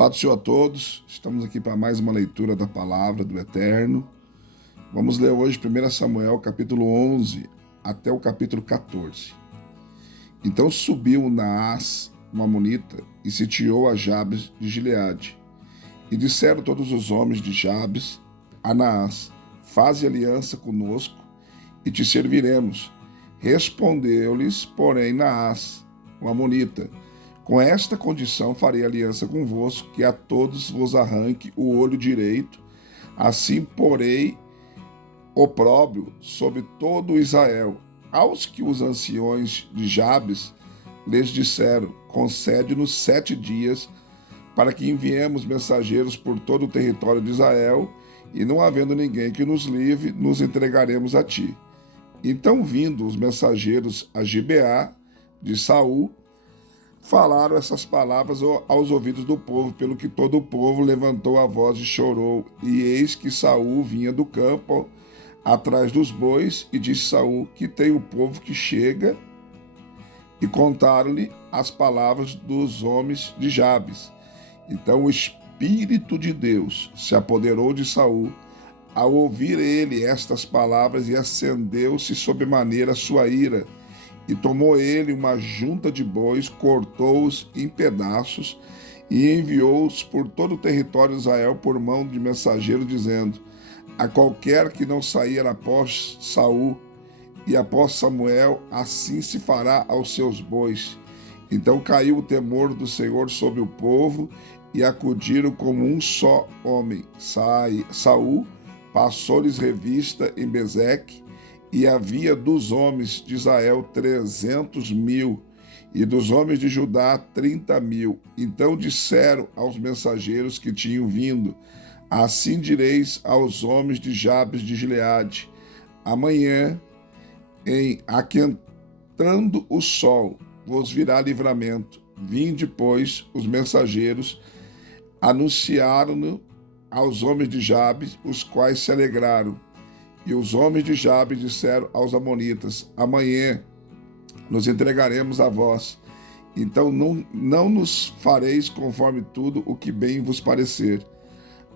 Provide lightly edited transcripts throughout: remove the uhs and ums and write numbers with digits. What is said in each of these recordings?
Paz do Senhor a todos, estamos aqui para mais uma leitura da Palavra do Eterno. Vamos ler hoje 1 Samuel, capítulo 11, até o capítulo 14. Então subiu Naás, uma amonita, e sitiou a Jabes de Gileade. E disseram todos os homens de Jabes a Naás: faze aliança conosco, e te serviremos. Respondeu-lhes, porém, Naás, o amonita: com esta condição farei aliança convosco, que a todos vos arranque o olho direito, assim porei opróbrio sobre todo Israel. Aos que os anciões de Jabes lhes disseram: concede-nos 7 dias, para que enviemos mensageiros por todo o território de Israel, e não havendo ninguém que nos livre, nos entregaremos a ti. Então, vindo os mensageiros a Gibeá de Saul, falaram essas palavras aos ouvidos do povo, pelo que todo o povo levantou a voz e chorou. E eis que Saul vinha do campo atrás dos bois, e disse Saul: que tem o povo que chega? E contaram-lhe as palavras dos homens de Jabes. Então o Espírito de Deus se apoderou de Saul ao ouvir ele estas palavras, e acendeu-se sobremaneira a sua ira. E tomou ele uma junta de bois, cortou-os em pedaços e enviou-os por todo o território de Israel por mão de mensageiros, dizendo: a qualquer que não sair após Saul e após Samuel, assim se fará aos seus bois. Então caiu o temor do Senhor sobre o povo, e acudiram como um só homem. Saul passou-lhes revista em Bezeque, e havia dos homens de Israel 300.000, e dos homens de Judá 30.000. Então disseram aos mensageiros que tinham vindo: assim direis aos homens de Jabes de Gileade: amanhã, em aquentando o sol, vos virá livramento. Vinde, pois, os mensageiros anunciaram-no aos homens de Jabes, os quais se alegraram. E os homens de Jabes disseram aos amonitas: amanhã nos entregaremos a vós. Então não nos fareis conforme tudo o que bem vos parecer.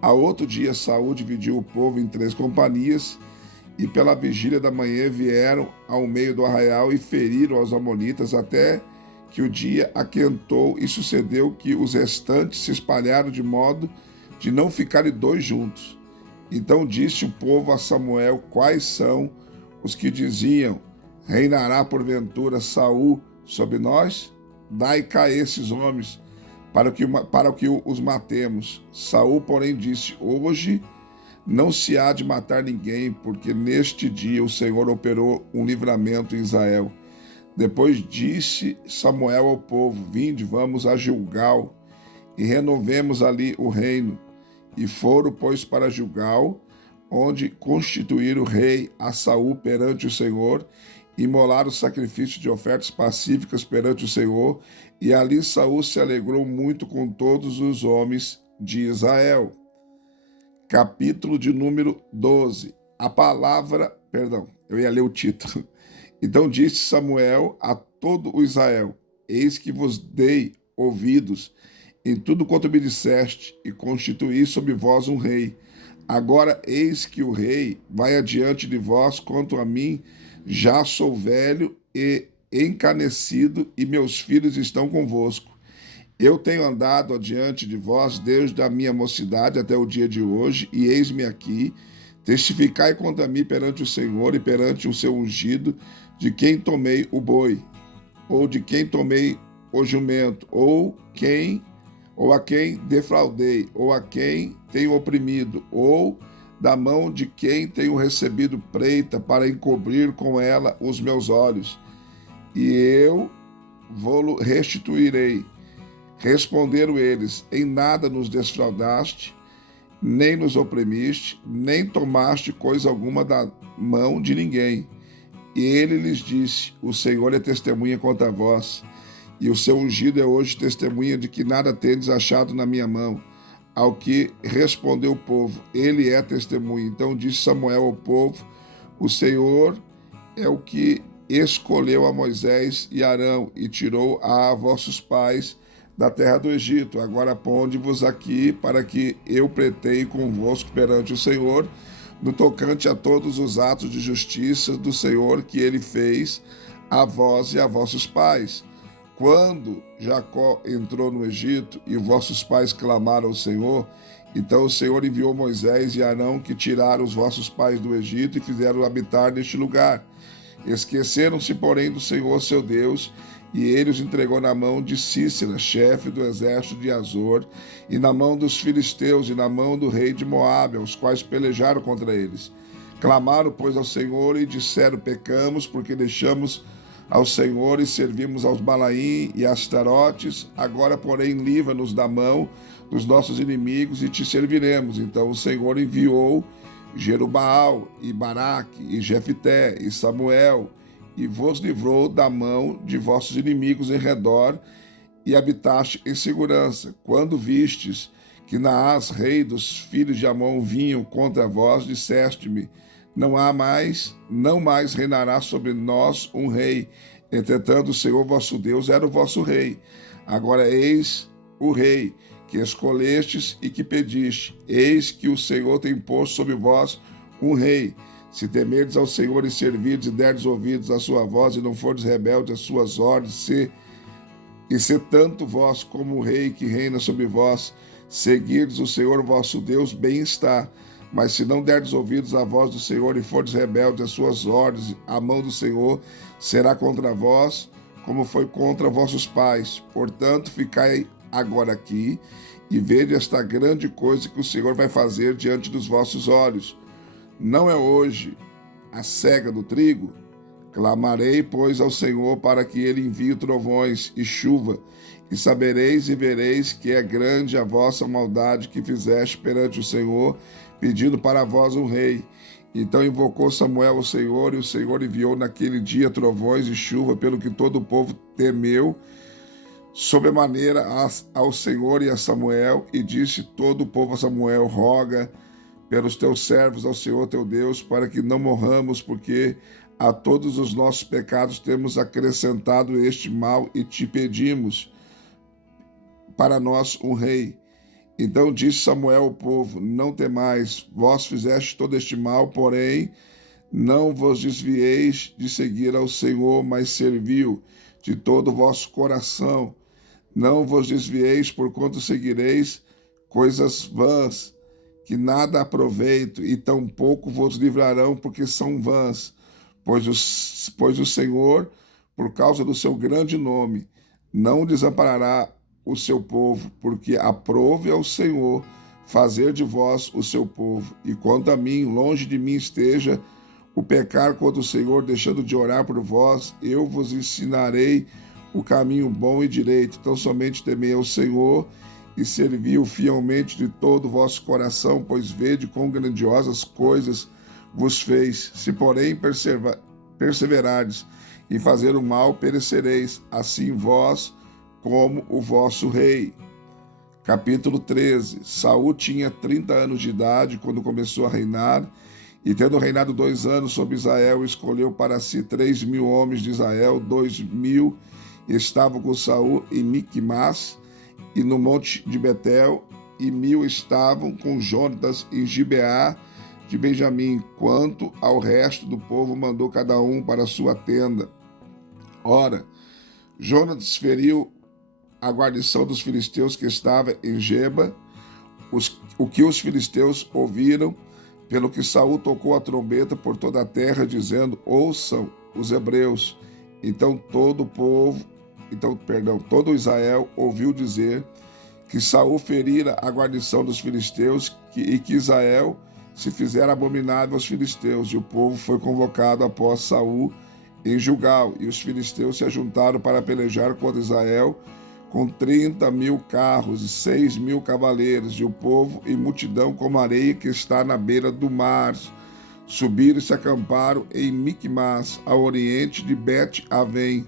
A outro dia Saul dividiu o povo em 3 companhias, e pela vigília da manhã vieram ao meio do arraial e feriram aos amonitas até que o dia aquentou, e sucedeu que os restantes se espalharam de modo de não ficarem 2 juntos. Então disse o povo a Samuel: quais são os que diziam: reinará porventura Saul sobre nós? Dai cá esses homens, para que os matemos. Saul, porém, disse: hoje não se há de matar ninguém, porque neste dia o Senhor operou um livramento em Israel. Depois disse Samuel ao povo: vinde, vamos a Gilgal, e renovemos ali o reino. E foram, pois, para Gilgal, onde constituíram rei a Saul perante o Senhor, e imolaram sacrifício de ofertas pacíficas perante o Senhor, e ali Saul se alegrou muito com todos os homens de Israel. Capítulo de número 12. A palavra, eu ia ler o título. Então disse Samuel a todo o Israel: eis que vos dei ouvidos em tudo quanto me disseste, e constituí sobre vós um rei. Agora eis que o rei vai adiante de vós. Quanto a mim, já sou velho e encanecido, e meus filhos estão convosco. Eu tenho andado adiante de vós desde a minha mocidade até o dia de hoje, e eis-me aqui. Testificai contra mim perante o Senhor e perante o seu ungido, de quem tomei o boi, ou de quem tomei o jumento, ou a quem defraudei, ou a quem tenho oprimido, ou da mão de quem tenho recebido preita, para encobrir com ela os meus olhos, e eu vou-lo restituirei. Responderam eles: em nada nos defraudaste, nem nos oprimiste, nem tomaste coisa alguma da mão de ninguém. E ele lhes disse: o Senhor é testemunha contra vós, e o seu ungido é hoje testemunha de que nada tendes achado na minha mão. Ao que respondeu o povo: ele é testemunha. Então disse Samuel ao povo: o Senhor é o que escolheu a Moisés e Arão, e tirou a vossos pais da terra do Egito. Agora ponde-vos aqui, para que eu pleiteie convosco perante o Senhor, no tocante a todos os atos de justiça do Senhor que ele fez a vós e a vossos pais. Quando Jacó entrou no Egito e vossos pais clamaram ao Senhor, então o Senhor enviou Moisés e Arão, que tiraram os vossos pais do Egito e fizeram habitar neste lugar. Esqueceram-se, porém, do Senhor seu Deus, e ele os entregou na mão de Cícera, chefe do exército de Azor, e na mão dos filisteus, e na mão do rei de Moabe, os quais pelejaram contra eles. Clamaram, pois, ao Senhor e disseram: pecamos, porque deixamos ao Senhor e servimos aos Balaim e Astarotes. Agora, porém, livra-nos da mão dos nossos inimigos e te serviremos. Então o Senhor enviou Jerubaal e Baraque e Jefté e Samuel, e vos livrou da mão de vossos inimigos em redor, e habitaste em segurança. Quando vistes que Naás, rei dos filhos de Amon, vinham contra vós, disseste-me: não mais reinará sobre nós um rei. Entretanto, o Senhor vosso Deus era o vosso rei. Agora eis o rei que escolhestes e que pediste. Eis que o Senhor tem posto sobre vós um rei. Se temerdes ao Senhor e servirdes e derdes ouvidos à sua voz, e não fordes rebeldes às suas ordens, se tanto vós como o rei que reina sobre vós seguirdes o Senhor vosso Deus, bem está. Mas se não derdes ouvidos à voz do Senhor e fordes rebeldes às suas ordens, a mão do Senhor será contra vós, como foi contra vossos pais. Portanto, ficai agora aqui e vede esta grande coisa que o Senhor vai fazer diante dos vossos olhos. Não é hoje a cega do trigo? Clamarei, pois, ao Senhor para que ele envie trovões e chuva, e sabereis e vereis que é grande a vossa maldade que fizeste perante o Senhor, pedindo para vós um rei. Então invocou Samuel ao Senhor, e o Senhor enviou naquele dia trovões e chuva, pelo que todo o povo temeu sobremaneira ao Senhor e a Samuel, e disse todo o povo a Samuel: roga pelos teus servos ao Senhor teu Deus, para que não morramos, porque a todos os nossos pecados temos acrescentado este mal, e te pedimos para nós um rei. Então disse Samuel ao povo: não temais, vós fizeste todo este mal, porém não vos desvieis de seguir ao Senhor, mas serviu de todo o vosso coração. Não vos desvieis, porquanto seguireis coisas vãs, que nada aproveito, e tampouco vos livrarão, porque são vãs. Pois o Senhor, por causa do seu grande nome, não desamparará o seu povo, porque aprove ao Senhor fazer de vós o seu povo. E quanto a mim, longe de mim esteja o pecar contra o Senhor, deixando de orar por vós. Eu vos ensinarei o caminho bom e direito. Então somente temei ao Senhor e servi-o fielmente de todo o vosso coração, pois vede quão grandiosas coisas vos fez. Se, porém, perseverardes em fazer o mal, perecereis, assim vós como o vosso rei. Capítulo 13. Saul tinha 30 anos de idade quando começou a reinar, e tendo reinado 2 anos sobre Israel, escolheu para si 3.000 homens de Israel. 2.000 estavam com Saul em Miquimás e no monte de Betel, e 1.000 estavam com Jonatas em Gibeá de Benjamim. Quanto ao resto do povo, mandou cada um para a sua tenda. Ora, Jonatas feriu a guarnição dos filisteus que estava em Geba, o que os filisteus ouviram, pelo que Saul tocou a trombeta por toda a terra, dizendo: ouçam os hebreus. Então todo Israel ouviu dizer que Saul ferira a guarnição dos filisteus, e que Israel se fizera abominável aos filisteus. E o povo foi convocado após Saul em Gilgal, e os filisteus se ajuntaram para pelejar contra Israel com 30.000 carros e 6.000 cavaleiros, e o povo em multidão como areia que está na beira do mar. Subiram e se acamparam em Miquimás, ao oriente de Bet-Avém.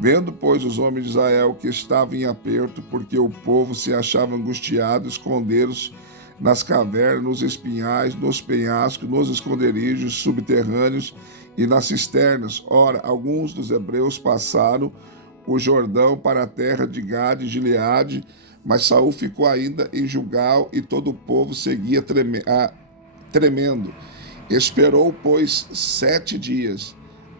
Vendo, pois, os homens de Israel que estavam em aperto, porque o povo se achava angustiado, esconderam-se nas cavernas, nos espinhais, nos penhascos, nos esconderijos subterrâneos e nas cisternas. Ora, alguns dos hebreus passaram o Jordão para a terra de Gade e Gileade, mas Saul ficou ainda em Gilgal e todo o povo seguia tremendo. Esperou, pois, 7 dias,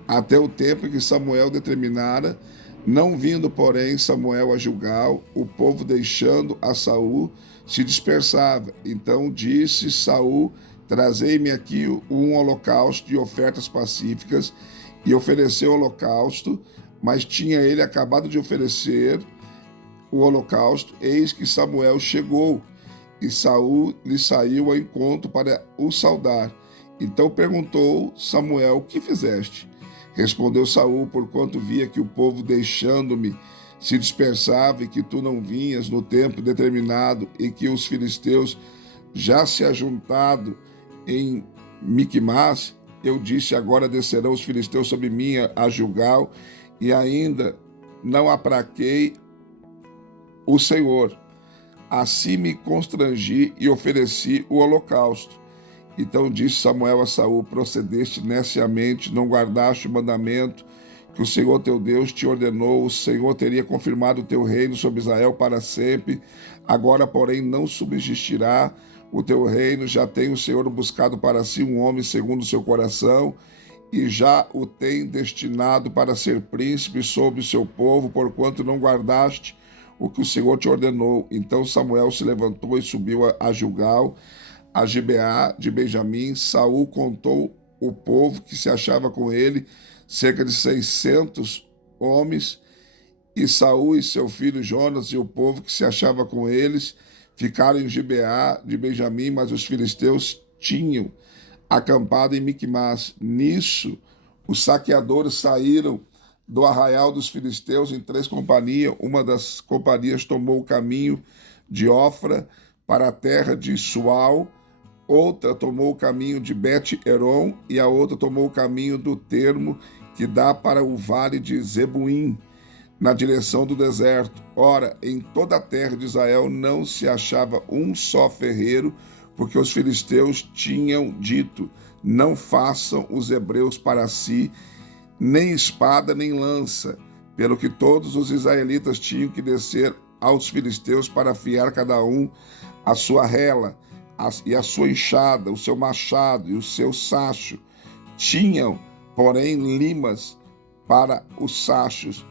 até o tempo em que Samuel determinara. Não vindo, porém, Samuel a Gilgal, o povo, deixando a Saul, se dispersava. Então disse Saul: trazei-me aqui um holocausto de ofertas pacíficas. E ofereceu o holocausto, mas tinha ele acabado de oferecer o holocausto, eis que Samuel chegou, e Saul lhe saiu ao encontro para o saudar. Então perguntou Samuel: que fizeste? Respondeu Saul: porquanto via que o povo, deixando-me, se dispersava, e que tu não vinhas no tempo determinado, e que os filisteus já se ajuntado em Miquimás, eu disse: agora descerão os filisteus sobre mim a Gilgal, e ainda não apraquei o Senhor. Assim me constrangi e ofereci o holocausto. Então disse Samuel a Saul: procedeste neciamente, não guardaste o mandamento que o Senhor teu Deus te ordenou. O Senhor teria confirmado o teu reino sobre Israel para sempre. Agora, porém, não subsistirá o teu reino. Já tem o Senhor buscado para si um homem segundo o seu coração, e já o tem destinado para ser príncipe sobre o seu povo, porquanto não guardaste o que o Senhor te ordenou. Então Samuel se levantou e subiu a Gilgal, a Gibeá de Benjamim. Saul contou o povo que se achava com ele, cerca de 600 homens, e Saul e seu filho Jonas e o povo que se achava com eles ficaram em Gibeá de Benjamim, mas os filisteus tinham acampado em Miquimás. Nisso, os saqueadores saíram do arraial dos filisteus em 3 companhias. Uma das companhias tomou o caminho de Ofra para a terra de Sual, outra tomou o caminho de Bet-Eron, e a outra tomou o caminho do termo que dá para o vale de Zebuim, na direção do deserto. Ora, em toda a terra de Israel não se achava um só ferreiro, porque os filisteus tinham dito: não façam os hebreus para si nem espada nem lança, pelo que todos os israelitas tinham que descer aos filisteus para afiar cada um a sua rela e a sua enxada, o seu machado e o seu sacho. Tinham, porém, limas para os sachos,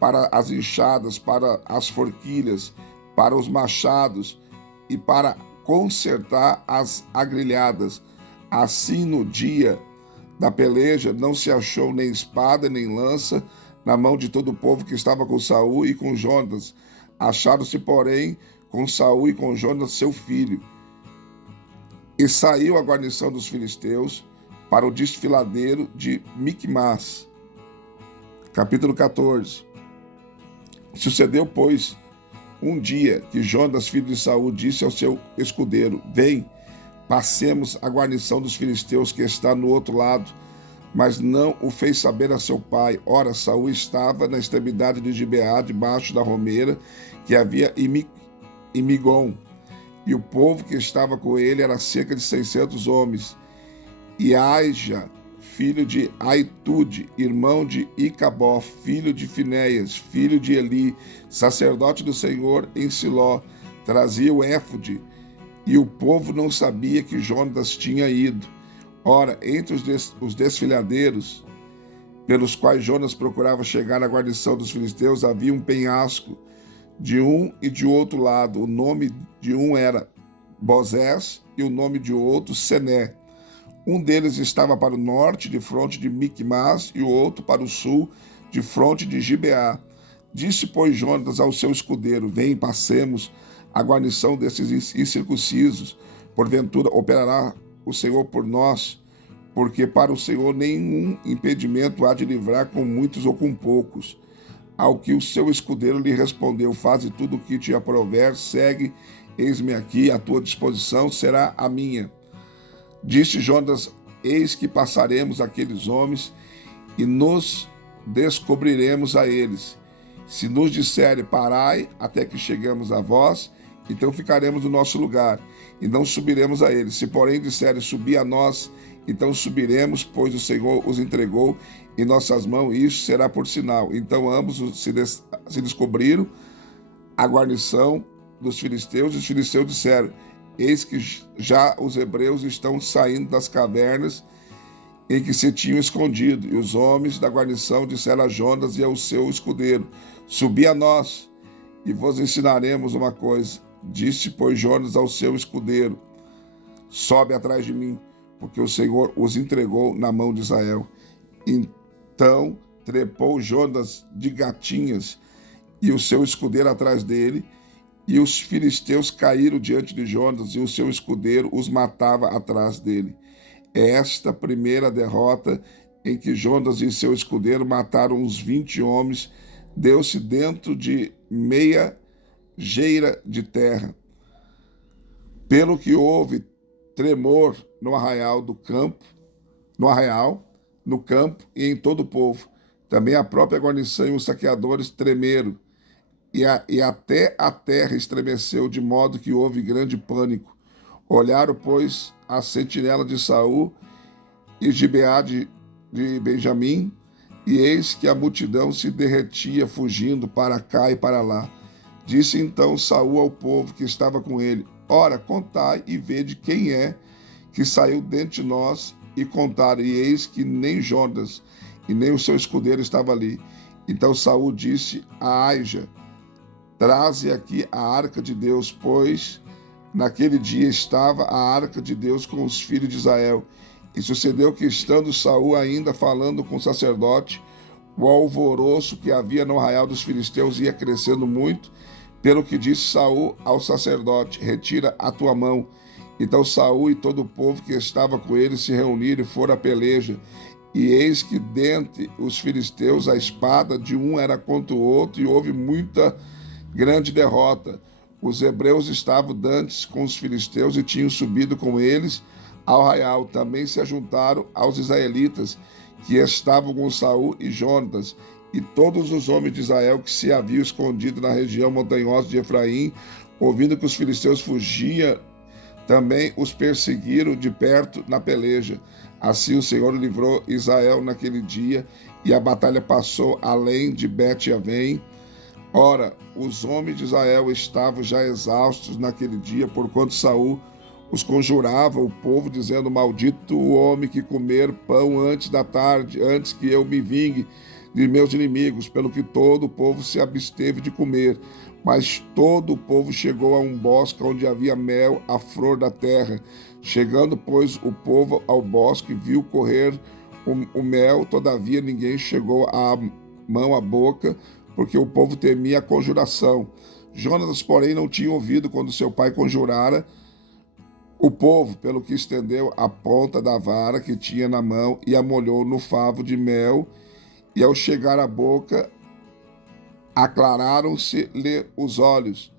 para as enxadas, para as forquilhas, para os machados e para consertar as agrilhadas. Assim, no dia da peleja, não se achou nem espada nem lança na mão de todo o povo que estava com Saul e com Jonas. Acharam-se, porém, com Saul e com Jonas, seu filho. E saiu a guarnição dos filisteus para o desfiladeiro de Miquimás. Capítulo 14. Sucedeu, pois, um dia que Jonas, filho de Saul, disse ao seu escudeiro: vem, passemos a guarnição dos filisteus que está no outro lado. Mas não o fez saber a seu pai. Ora, Saul estava na extremidade de Gibeá, debaixo da romeira que havia em Migon, e o povo que estava com ele era cerca de 600 homens. E Aija, filho de Aitude, irmão de Icabó, filho de Finéias, filho de Eli, sacerdote do Senhor em Siló, trazia o éfode, e o povo não sabia que Jonas tinha ido. Ora, entre os desfiladeiros pelos quais Jonas procurava chegar à guarnição dos filisteus, havia um penhasco de um e de outro lado. O nome de um era Bozés e o nome de outro Sené. Um deles estava para o norte, de fronte de Miquimás, e o outro para o sul, de fronte de Gibeá. Disse, pois, Jonas ao seu escudeiro: vem, passemos a guarnição desses incircuncisos. Porventura operará o Senhor por nós, porque para o Senhor nenhum impedimento há de livrar com muitos ou com poucos. Ao que o seu escudeiro lhe respondeu: faze tudo o que te aprover, segue, eis-me aqui, a tua disposição será a minha. Disse Jonas: eis que passaremos aqueles homens e nos descobriremos a eles. Se nos disserem: parai, até que chegamos a vós, então ficaremos no nosso lugar, e não subiremos a eles. Se, porém, disserem, subi a nós, então subiremos, pois o Senhor os entregou em nossas mãos, e isso será por sinal. Então ambos se descobriram a guarnição dos filisteus, e os filisteus disseram, eis que já os hebreus estão saindo das cavernas em que se tinham escondido. E os homens da guarnição disseram a Jonas e ao seu escudeiro, subi a nós, e vos ensinaremos uma coisa. Disse, pois, Jonas ao seu escudeiro, sobe atrás de mim, porque o Senhor os entregou na mão de Israel. Então trepou Jonas de gatinhas, e o seu escudeiro atrás dele, e os filisteus caíram diante de Jonas, e o seu escudeiro os matava atrás dele. Esta primeira derrota, em que Jonas e seu escudeiro mataram uns 20 homens, deu-se dentro de meia geira de terra, pelo que houve tremor no arraial, no campo e em todo o povo. Também a própria guarnição e os saqueadores tremeram, e até a terra estremeceu, de modo que houve grande pânico. Olharam, pois, a sentinela de Saul e Gibeá de Benjamim, e eis que a multidão se derretia, fugindo para cá e para lá. Disse então Saul ao povo que estava com ele, ora, contai e vede quem é que saiu dentre nós, e contaram, e eis que nem Jonas e nem o seu escudeiro estava ali. Então Saul disse a Aija, traze aqui a arca de Deus, pois naquele dia estava a arca de Deus com os filhos de Israel. E sucedeu que, estando Saul ainda falando com o sacerdote, o alvoroço que havia no arraial dos filisteus ia crescendo muito, pelo que disse Saul ao sacerdote, retira a tua mão. Então Saul e todo o povo que estava com ele se reuniram e foram à peleja. E eis que dentre os filisteus a espada de um era contra o outro, e houve muita grande derrota. Os hebreus estavam dantes com os filisteus e tinham subido com eles ao arraial. Também se ajuntaram aos israelitas que estavam com Saul e Jonatas, e todos os homens de Israel que se haviam escondido na região montanhosa de Efraim, ouvindo que os filisteus fugiam, também os perseguiram de perto na peleja. Assim o Senhor livrou Israel naquele dia, e a batalha passou além de Bet-Avém. Ora, os homens de Israel estavam já exaustos naquele dia, porquanto Saul os conjurava o povo, dizendo, maldito o homem que comer pão antes da tarde, antes que eu me vingue de meus inimigos, pelo que todo o povo se absteve de comer. Mas todo o povo chegou a um bosque onde havia mel, a flor da terra. Chegando, pois, o povo ao bosque, viu correr o mel, todavia ninguém chegou a mão à boca, porque o povo temia a conjuração. Jonas, porém, não tinha ouvido quando seu pai conjurara o povo, pelo que estendeu a ponta da vara que tinha na mão e a molhou no favo de mel, e ao chegar à boca, aclararam-se-lhe os olhos.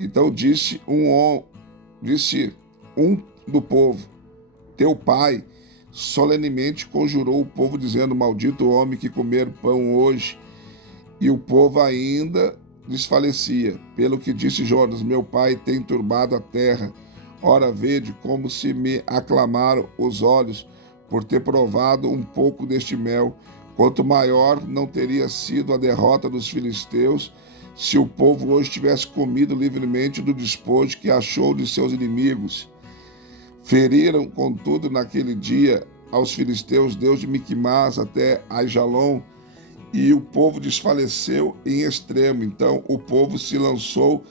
Então disse um do povo, teu pai solenemente conjurou o povo, dizendo, maldito o homem que comer pão hoje. E o povo ainda desfalecia. Pelo que disse Jonas, meu pai tem turbado a terra. Ora, vede como se me aclamaram os olhos por ter provado um pouco deste mel. Quanto maior não teria sido a derrota dos filisteus, se o povo hoje tivesse comido livremente do despojo que achou de seus inimigos. Feriram, contudo, naquele dia aos filisteus, Deus de Miquimás até Aijalon, e o povo desfaleceu em extremo. Então o povo se lançou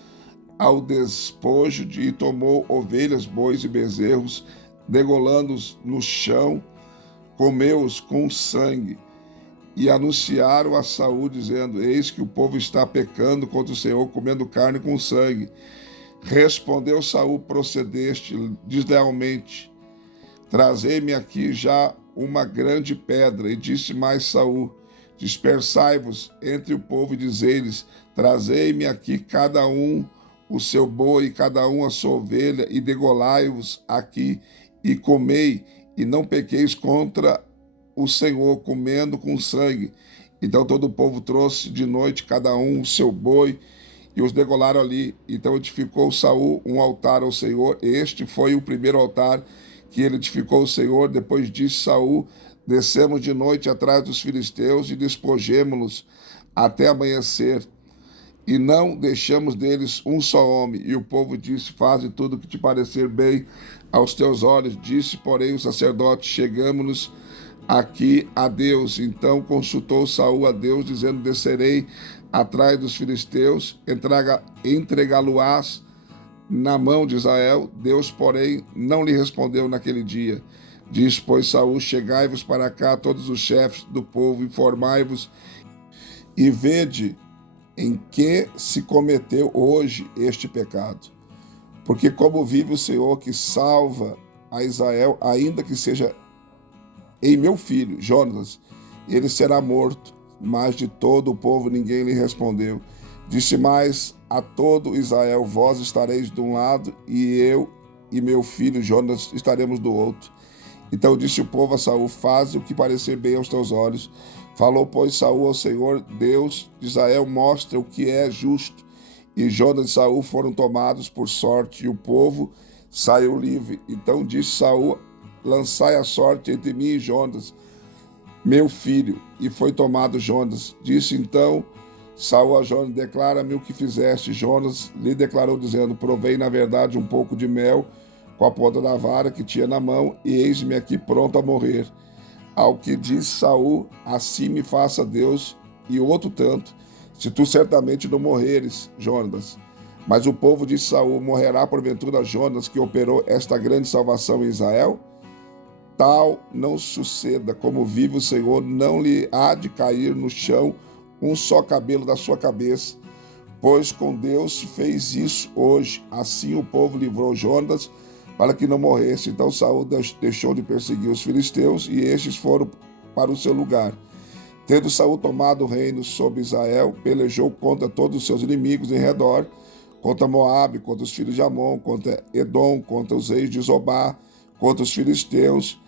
ao despojo e tomou ovelhas, bois e bezerros, degolando-os no chão, comeu-os com sangue. E anunciaram a Saul, dizendo, eis que o povo está pecando contra o Senhor, comendo carne com sangue. Respondeu Saul, procedeste deslealmente. Trazei-me aqui já uma grande pedra. E disse mais Saul, dispersai-vos entre o povo e dizei-lhes, trazei-me aqui cada um o seu boi, cada um a sua ovelha, e degolai-vos aqui, e comei, e não pequeis contra o Senhor, comendo com sangue. Então todo o povo trouxe de noite cada um o seu boi, e os degolaram ali. Então edificou Saul um altar ao Senhor. Este foi o primeiro altar que ele edificou ao Senhor. Depois disse Saul: descemos de noite atrás dos filisteus e despojemo-los até amanhecer, e não deixamos deles um só homem. E o povo disse: faze tudo o que te parecer bem aos teus olhos. Disse, porém, o sacerdote: chegamos-nos aqui a Deus. Então consultou Saul a Deus, dizendo: descerei atrás dos filisteus, entregá-lo-ás na mão de Israel. Deus, porém, não lhe respondeu naquele dia. Diz, pois, Saul: chegai-vos para cá, todos os chefes do povo, informai-vos e vede em que se cometeu hoje este pecado. Porque como vive o Senhor que salva a Israel, ainda que seja em meu filho, Jonas, ele será morto. Mas de todo o povo ninguém lhe respondeu. Disse mais a todo Israel: vós estareis de um lado, e eu e meu filho Jonas estaremos do outro. Então disse o povo a Saul: faze o que parecer bem aos teus olhos. Falou, pois, Saul ao Senhor, Deus de Israel: mostra o que é justo. E Jonas e Saul foram tomados por sorte, e o povo saiu livre. Então disse Saul: lançai a sorte entre mim e Jonas, meu filho. E foi tomado Jonas. Disse então Saul a Jonas: declara-me o que fizeste. Jonas lhe declarou, dizendo: provei na verdade um pouco de mel com a ponta da vara que tinha na mão, e eis-me aqui pronto a morrer. Ao que disse Saul: assim me faça Deus e outro tanto, se tu certamente não morreres, Jonas. Mas o povo disse Saul: morrerá porventura Jonas, que operou esta grande salvação em Israel? Tal não suceda, como vive o Senhor, não lhe há de cair no chão um só cabelo da sua cabeça, pois com Deus fez isso hoje. Assim o povo livrou Jonas, para que não morresse. Então Saul deixou de perseguir os filisteus, e estes foram para o seu lugar. Tendo Saul tomado o reino sobre Israel, pelejou contra todos os seus inimigos em redor, contra Moabe, contra os filhos de Amon, contra Edom, contra os reis de Zobá, contra os filisteus,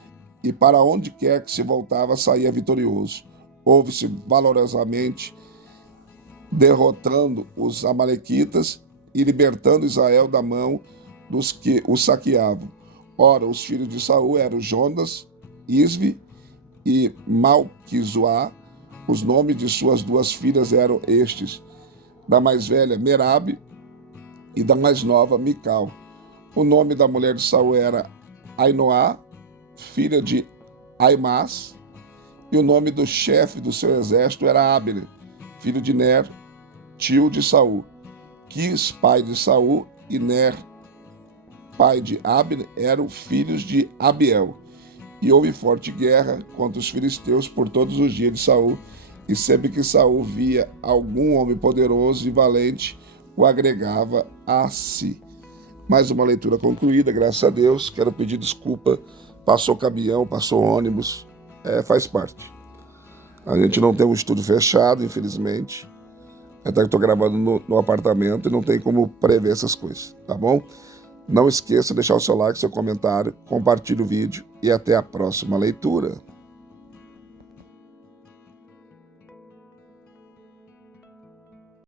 e para onde quer que se voltava, saía vitorioso. Houve-se valorosamente, derrotando os amalequitas e libertando Israel da mão dos que o saqueavam. Ora, os filhos de Saul eram Jonas, Isvi e Malquizuá. Os nomes de suas duas filhas eram estes: da mais velha, Merabe, e da mais nova, Mical. O nome da mulher de Saul era Ainoá, filha de Aimás, e o nome do chefe do seu exército era Abner, filho de Ner, tio de Saul. Quis, pai de Saul, e Ner, pai de Abner, eram filhos de Abiel. E houve forte guerra contra os filisteus por todos os dias de Saul, e sempre que Saul via algum homem poderoso e valente, o agregava a si. Mais uma leitura concluída, graças a Deus. Quero pedir desculpa, passou caminhão, passou ônibus, faz parte. A gente não tem um estúdio fechado, infelizmente. Estou gravando no apartamento e não tem como prever essas coisas, tá bom? Não esqueça de deixar o seu like, seu comentário, compartilhe o vídeo e até a próxima leitura.